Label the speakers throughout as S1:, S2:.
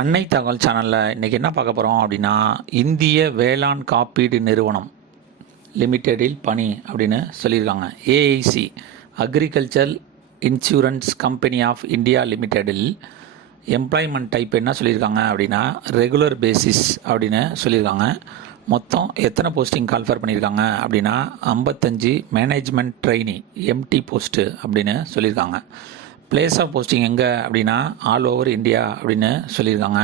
S1: அன்னை தகவல் சேனலில் இன்றைக்கி என்ன பார்க்க போகிறோம் அப்படின்னா இந்திய வேளாண் காப்பீடு நிறுவனம் லிமிட்டெடில் பணி அப்படின்னு சொல்லியிருக்காங்க. AIC agriculture insurance company of India லிமிட்டெடில் employment type என்ன சொல்லியிருக்காங்க அப்படின்னா ரெகுலர் பேசிஸ் அப்படின்னு சொல்லியிருக்காங்க. மொத்தம் எத்தனை போஸ்டிங் கால்ஃபர் பண்ணியிருக்காங்க அப்படின்னா ஐம்பத்தஞ்சு மேனேஜ்மெண்ட் ட்ரைனி எம்டி போஸ்ட்டு அப்படின்னு சொல்லியிருக்காங்க. பிளேஸ் ஆஃப் போஸ்டிங் எங்கே அப்படின்னா ஆல் ஓவர் இந்தியா அப்படின்னு சொல்லியிருக்காங்க.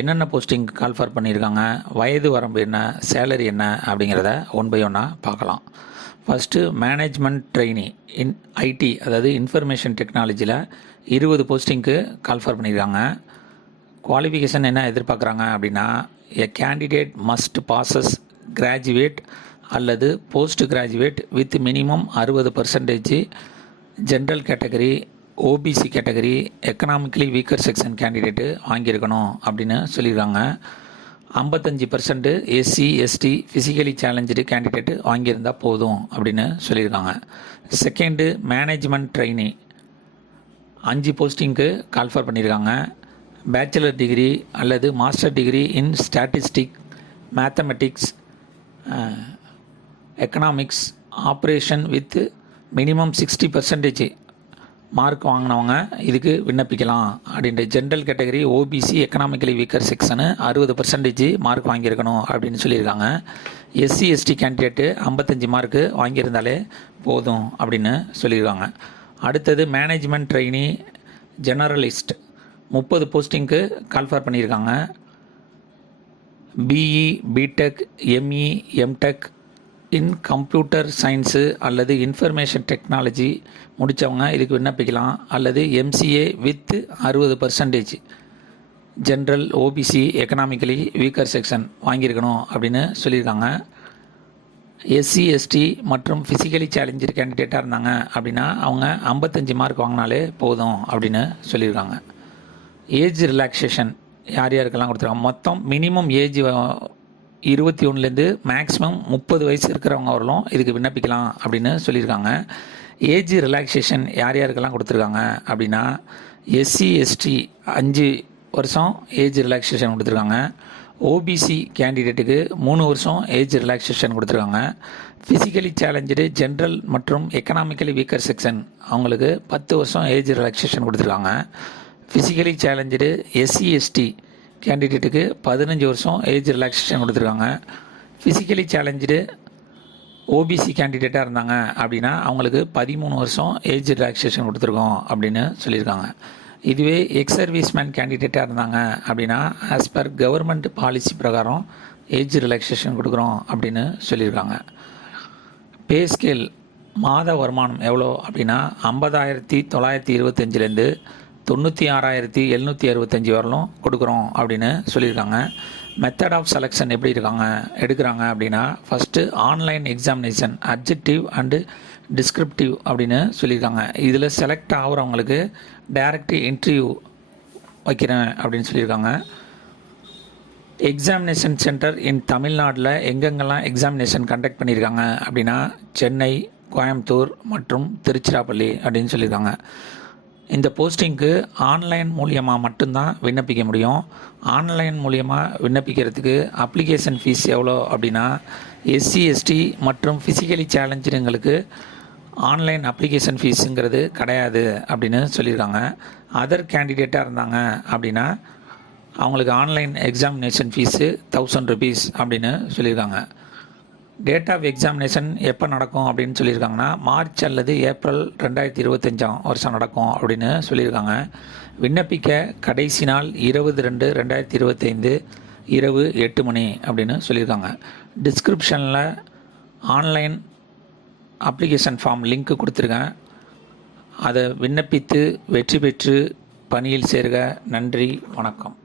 S1: என்னென்ன போஸ்டிங் கால்ஃபர் பண்ணியிருக்காங்க வயது வரம்பு என்ன சேலரி என்ன அப்படிங்கிறத ஒன் பை ஒன்னாக பார்க்கலாம். First management trainee in IT அதாவது இன்ஃபர்மேஷன் டெக்னாலஜியில் இருபது போஸ்டிங்க்கு கால்ஃபர் பண்ணியிருக்காங்க. குவாலிஃபிகேஷன் என்ன எதிர்பார்க்குறாங்க அப்படின்னா a candidate must possess graduate அல்லது போஸ்ட் கிராஜுவேட் வித் மினிமம் அறுபது percentage general category OBC category economically weaker section candidate வாங்கியிருக்கணும் அப்படின்னு சொல்லியிருக்காங்க. ஐம்பத்தஞ்சு percent SC ST physically challenge candidate வாங்கியிருந்தால் போதும் அப்படின்னு சொல்லியிருக்காங்க. செகண்டு மேனேஜ்மெண்ட் ட்ரைனி அஞ்சு போஸ்டிங்க்கு கால்ஃபர் பண்ணியிருக்காங்க. பேச்சுலர் டிகிரி அல்லது master degree in statistic mathematics economics operation with minimum sixty percentage mark வாங்கினவங்க இதுக்கு விண்ணப்பிக்கலாம் அப்படின்ற general category OBC economically weaker section அறுபது பர்சன்டேஜ் மார்க் வாங்கியிருக்கணும் அப்படின்னு சொல்லியிருக்காங்க. எஸ்சி எஸ்டி கேண்டிடேட்டு ஐம்பத்தஞ்சு மார்க்கு வாங்கியிருந்தாலே போதும் அப்படின்னு சொல்லியிருக்காங்க. அடுத்தது மேனேஜ்மெண்ட் ட்ரெயினி ஜெனரலிஸ்ட் முப்பது போஸ்டிங்க்கு கால்ஃபர் பண்ணியிருக்காங்க. BE BTech ME MTech in computer science அல்லது இன்ஃபர்மேஷன் டெக்னாலஜி முடித்தவங்க இதுக்கு விண்ணப்பிக்கலாம். அல்லது எம்சிஏ வித் அறுபது percentage general OBC economically weaker section வாங்கியிருக்கணும் அப்படின்னு சொல்லியிருக்காங்க. எஸ்சி எஸ்டி மற்றும் ஃபிசிக்கலி சேலஞ்சர் கேண்டிடேட்டாக இருந்தாங்க அப்படின்னா அவங்க ஐம்பத்தஞ்சு மார்க் வாங்கினாலே போதும் அப்படின்னு சொல்லியிருக்காங்க. ஏஜ் ரிலாக்ஸேஷன் யார் யாருக்கெல்லாம் கொடுத்துருக்காங்க? மொத்தம் மினிமம் ஏஜ் இருபத்தி ஒன்றுலேருந்து மேக்ஸிமம் முப்பது வயசு இருக்கிறவங்க வரலும் இதுக்கு விண்ணப்பிக்கலாம் அப்படின்னு சொல்லியிருக்காங்க. ஏஜ் ரிலாக்ஸேஷன் யார் யாருக்கெல்லாம் கொடுத்துருக்காங்க அப்படின்னா எஸ்சி எஸ்டி அஞ்சு வருஷம் ஏஜ் ரிலாக்ஸேஷன் கொடுத்துருக்காங்க. ஓபிசி கேண்டிடேட்டுக்கு மூணு வருஷம் ஏஜ் ரிலாக்ஸேஷன் கொடுத்துருக்காங்க. ஃபிசிக்கலி சேலஞ்சு ஜென்ரல் மற்றும் எக்கனாமிக்கலி வீக்கர் செக்ஷன் அவங்களுக்கு பத்து வருஷம் ஏஜ் ரிலாக்ஸேஷன் கொடுத்துருக்காங்க. ஃபிசிக்கலி சேலஞ்சு எஸ்சி எஸ்டி கேண்டிடேட்டுக்கு பதினஞ்சு வருஷம் ஏஜ் ரிலாக்ஸேஷன் கொடுத்துருக்காங்க. ஃபிசிக்கலி சேலஞ்சு ஓபிசி கேண்டிடேட்டாக இருந்தாங்க அப்படின்னா அவங்களுக்கு பதிமூணு வருஷம் ஏஜ் ரிலாக்ஸேஷன் கொடுத்துருக்கோம் அப்படின்னு சொல்லியிருக்காங்க. இதுவே எக்ஸ் சர்வீஸ்மேன் கேண்டிடேட்டாக இருந்தாங்க அப்படின்னா ஆஸ் பர் கவர்மெண்ட் பாலிசி பிரகாரம் ஏஜ் ரிலாக்ஸேஷன் கொடுக்குறோம் அப்படின்னு சொல்லியிருக்காங்க. பே ஸ்கேல் மாத வருமானம் எவ்வளோ அப்படின்னா ஐம்பதாயிரத்தி தொள்ளாயிரத்தி இருபத்தஞ்சிலேருந்து தொண்ணூற்றி ஆறாயிரத்தி எழுநூற்றி அறுபத்தஞ்சி வரலும் கொடுக்குறோம் அப்படின்னு சொல்லியிருக்காங்க. மெத்தட் ஆஃப் செலெக்ஷன் எப்படி இருக்காங்க எடுக்கிறாங்க அப்படின்னா first online examination objective and descriptive அப்படின்னு சொல்லியிருக்காங்க. இதில் செலக்ட் ஆகிறவங்களுக்கு டைரக்ட் இன்டர்வியூ வைக்கிறேன் அப்படின்னு சொல்லியிருக்காங்க. எக்ஸாமினேஷன் சென்டர் இன் தமிழ்நாட்டில் எங்கெங்கெல்லாம் எக்ஸாமினேஷன் கண்டக்ட் பண்ணியிருக்காங்க அப்படின்னா சென்னை கோயம்புத்தூர் மற்றும் திருச்சிராப்பள்ளி அப்படின்னு சொல்லியிருக்காங்க. இந்த போஸ்டிங்க்கு ஆன்லைன் மூலியமாக மட்டும்தான் விண்ணப்பிக்க முடியும். ஆன்லைன் மூலியமாக விண்ணப்பிக்கிறதுக்கு அப்ளிகேஷன் ஃபீஸ் எவ்வளோ அப்படின்னா எஸ்சி எஸ்டி மற்றும் ஃபிசிக்கலி சேலஞ்சுங்களுக்கு ஆன்லைன் அப்ளிகேஷன் ஃபீஸுங்கிறது கிடையாது அப்படின்னு சொல்லியிருக்காங்க. அதர் கேண்டிடேட்டாக இருந்தாங்க அப்படின்னா அவங்களுக்கு online examination fee thousand rupees அப்படின்னு சொல்லியிருக்காங்க. டேட் ஆஃப் எக்ஸாமினேஷன் எப்போ நடக்கும் அப்படின்னு சொல்லியிருக்காங்கன்னா மார்ச் அல்லது ஏப்ரல் ரெண்டாயிரத்தி இருபத்தஞ்சாம் வருஷம் நடக்கும் அப்படின்னு சொல்லியிருக்காங்க. விண்ணப்பிக்க கடைசி நாள் இருபது ரெண்டு ரெண்டாயிரத்தி இருபத்தைந்து இரவு எட்டு மணி அப்படின்னு சொல்லியிருக்காங்க. டிஸ்கிரிப்ஷனில் ஆன்லைன் அப்ளிகேஷன் ஃபார்ம் லிங்க் கொடுத்துருக்கேன். அதை விண்ணப்பித்து வெற்றி பெற்று பணியில் சேர்க. நன்றி வணக்கம்.